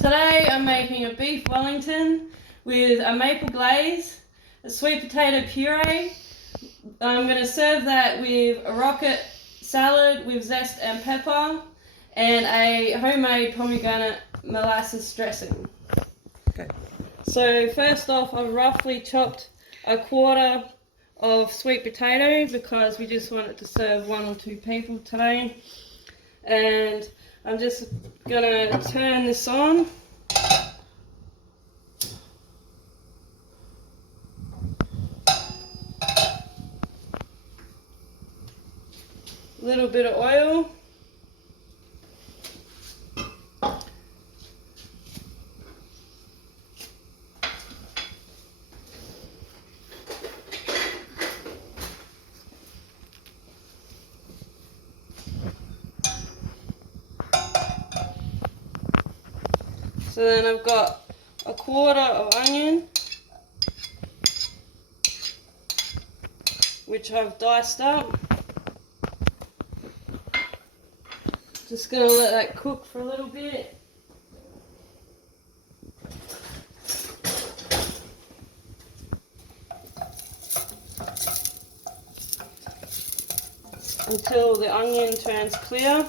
Today I'm making a beef Wellington with a maple glaze, a sweet potato puree. I'm going to serve that with a rocket salad with zest and pepper and a homemade pomegranate molasses dressing. Okay. So first off, I've roughly chopped a quarter of sweet potato because we just want it to serve 1 or 2 people today. And I'm just going to turn this on. A little bit of oil. So then I've got a quarter of onion, which I've diced up. Just going to let that cook for a little bit. Until the onion turns clear.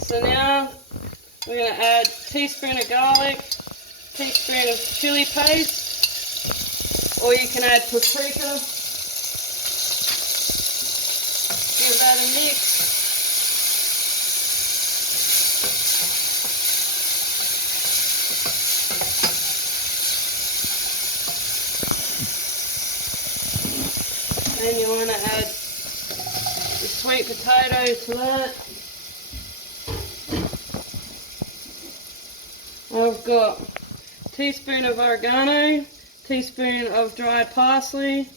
So now we're going to add a teaspoon of garlic, teaspoon of chilli paste, or you can add paprika. Give that a mix. Then you want to add the sweet potato to that. I've got a teaspoon of oregano, teaspoon of dried parsley,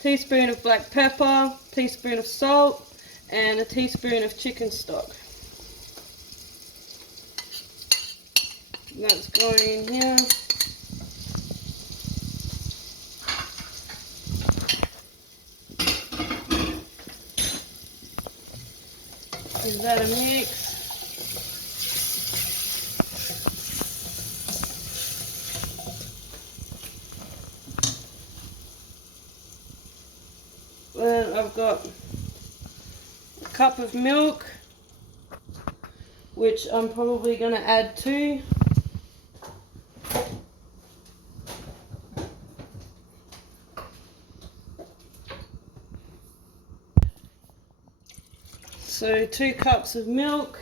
teaspoon of black pepper, teaspoon of salt, and a teaspoon of chicken stock. That's going in here. Give that a mix. Then I've got a cup of milk, which I'm probably going to add 2. So 2 cups of milk.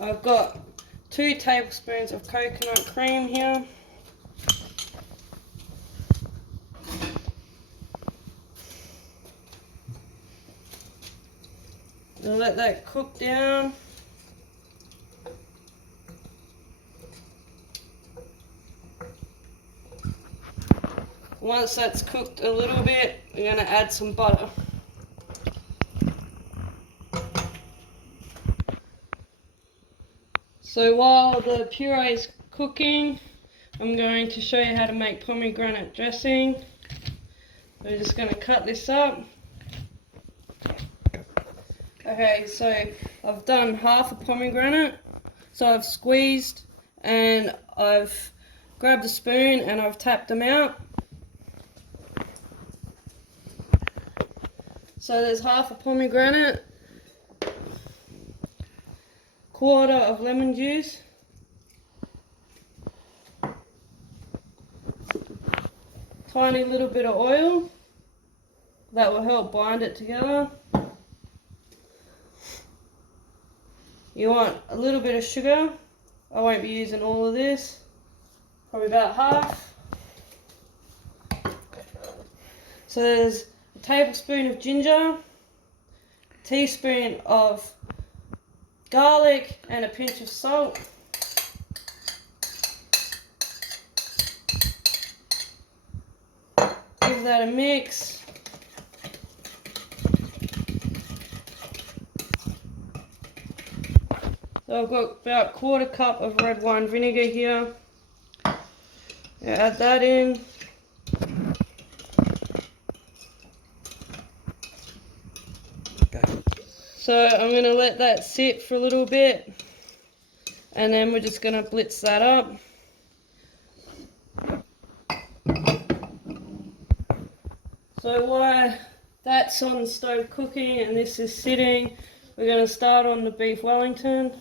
I've got 2 tablespoons of coconut cream here. And let that cook down. Once that's cooked a little bit, we're going to add some butter. So while the puree is cooking, I'm going to show you how to make pomegranate dressing. We're just going to cut this up. Okay, so I've done half a pomegranate. So I've squeezed and I've grabbed a spoon and I've tapped them out. So there's half a pomegranate, quarter of lemon juice, tiny little bit of oil that will help bind it together. You want a little bit of sugar. I won't be using all of this, probably about half. So there's a tablespoon of ginger, a teaspoon of garlic, and a pinch of salt. Give that a mix. So I've got about 1/4 cup of red wine vinegar here. Add that in. So I'm going to let that sit for a little bit, and then we're just going to blitz that up. So while that's on the stove cooking and this is sitting, we're going to start on the beef Wellington.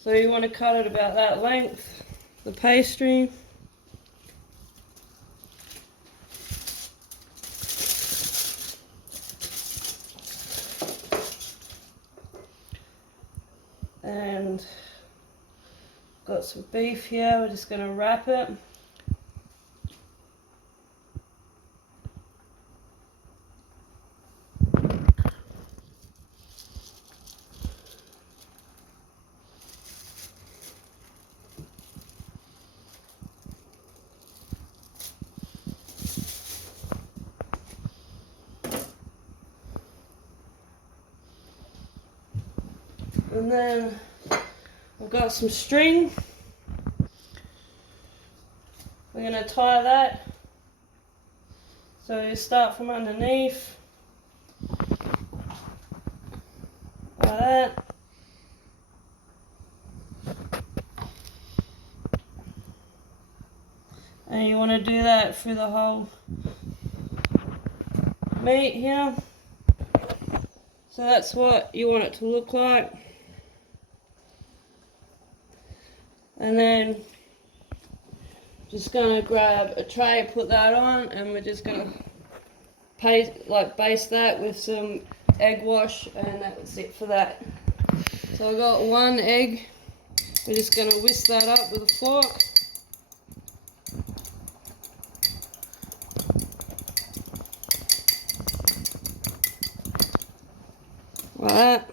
So you want to cut it about that length, the pastry. And got some beef here, we're just going to wrap it. And then I've got some string. We're going to tie that. So you start from underneath, like that. And you want to do that through the whole meat here. So that's what you want it to look like. And then just going to grab a tray, put that on, and we're just going to baste that with some egg wash, and that's it for that. So I got one egg. We're just going to whisk that up with a fork. Like that.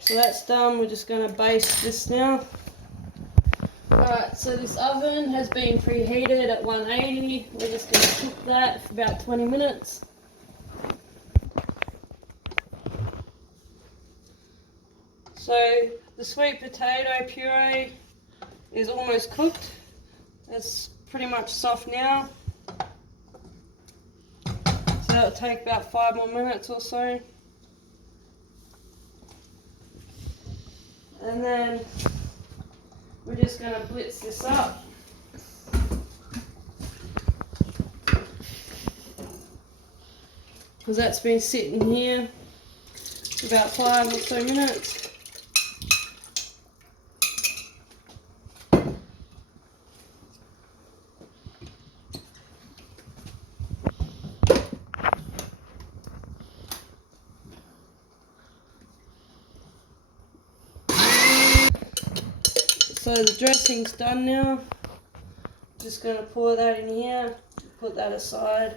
So that's done. We're just going to baste this now. Alright, so this oven has been preheated at 180. We're just going to cook that for about 20 minutes. So the sweet potato puree is almost cooked. It's pretty much soft now. So that'll take about 5 more minutes or so. And then we're just going to blitz this up. Because that's been sitting here for about 5 or so minutes. So the dressing's done now. Just going to pour that in here, put that aside.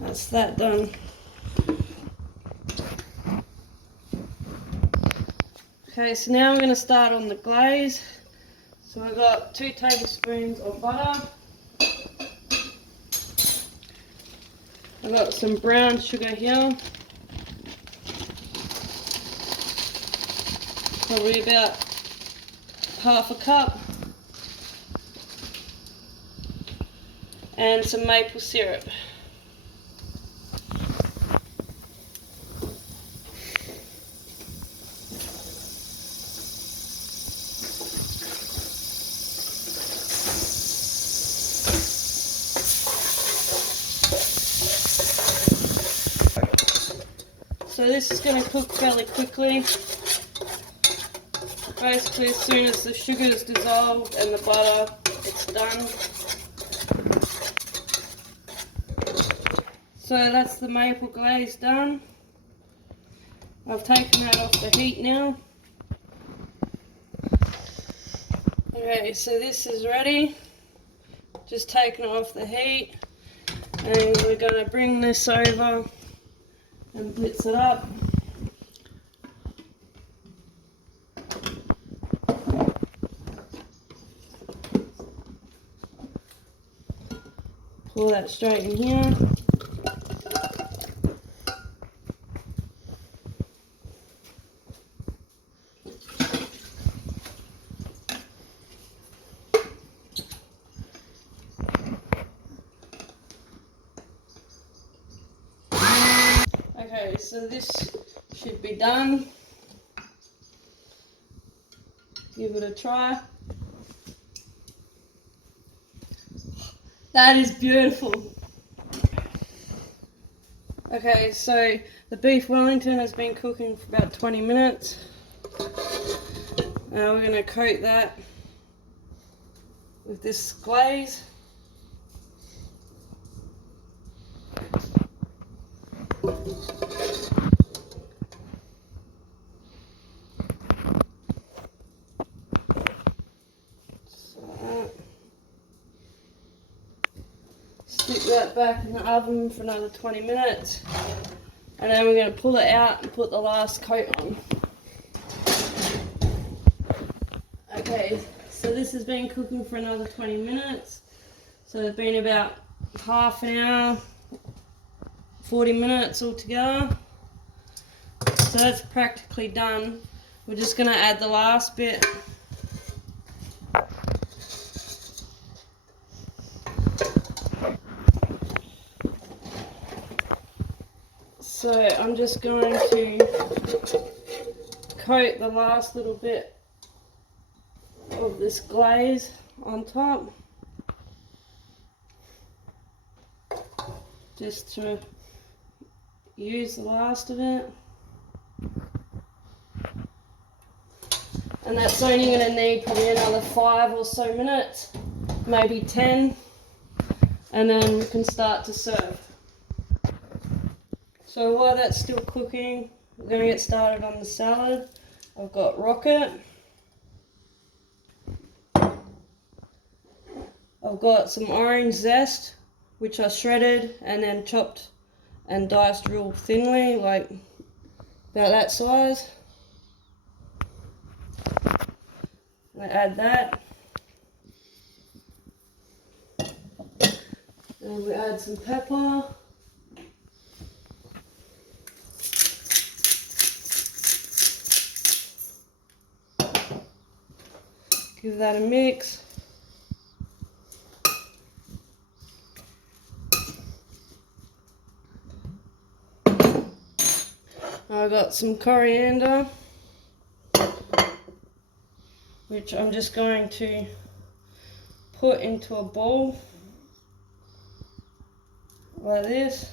That's that done. Okay, so now I'm going to start on the glaze. So I've got 2 tablespoons of butter. I've got some brown sugar here. Probably about half a cup. And some maple syrup. So this is going to cook fairly quickly. Basically as soon as the sugar is dissolved and the butter, it's done. So that's the maple glaze done. I've taken that off the heat now. Okay, so this is ready. Just taken it off the heat. And we're going to bring this over and blitz it up. Pour that straight in here. Okay, so this should be done. Give it a try. That is beautiful. Okay, so the beef Wellington has been cooking for about 20 minutes. Now we're going to coat that with this glaze. Stick that back in the oven for another 20 minutes. And then we're going to pull it out and put the last coat on. Okay, so this has been cooking for another 20 minutes. So it's been about half an hour, 40 minutes altogether. So that's practically done. We're just going to add the last bit. So I'm just going to coat the last little bit of this glaze on top, just to use the last of it. And that's only going to need probably another 5 or so minutes, maybe 10, and then we can start to serve. So while that's still cooking, we're going to get started on the salad. I've got rocket. I've got some orange zest, which I shredded and then chopped and diced real thinly, like about that size. I add that. And we add some pepper. Give that a mix. I've got some coriander, which I'm just going to put into a bowl like this.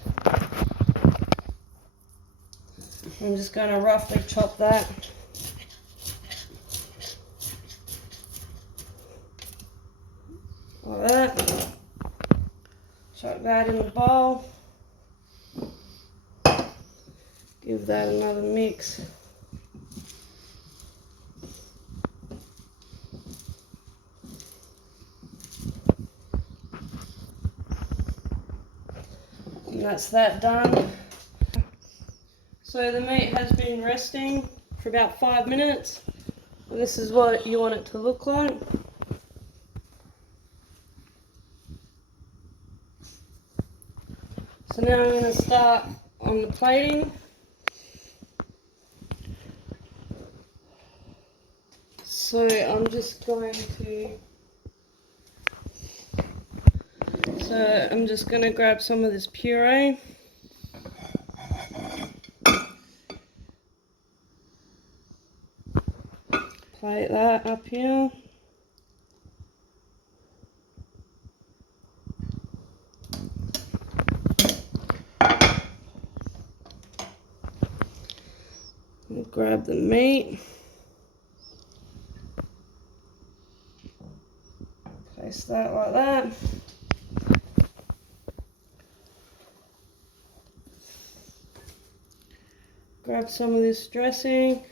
I'm just going to roughly chop that. Like that. Chuck that in the bowl. Give that another mix. And that's that done. So the meat has been resting for about 5 minutes. This is what you want it to look like. So now I'm going to start on the plating. So I'm just going to grab some of this puree. Plate that up here. And grab the meat. Place that like that. Grab some of this dressing.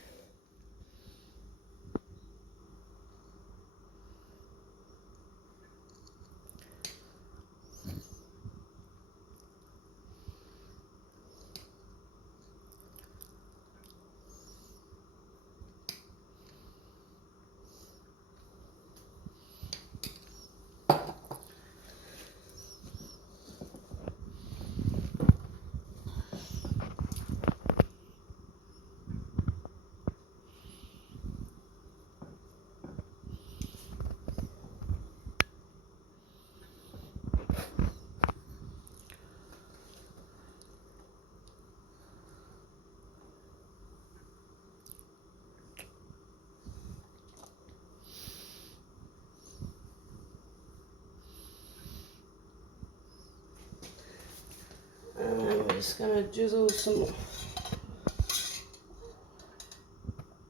just going to drizzle some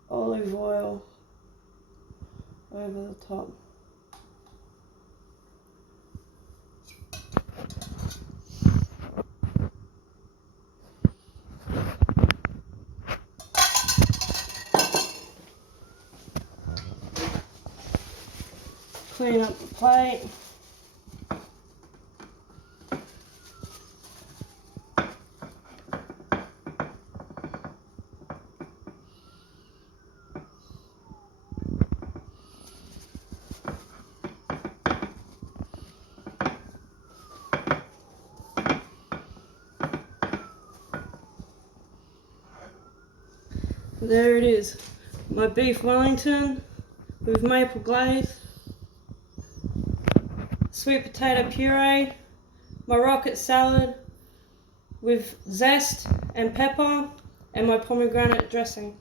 olive oil over the top. Clean up the plate. There it is, my beef Wellington with maple glaze, sweet potato puree, my rocket salad with zest and pepper, and my pomegranate dressing.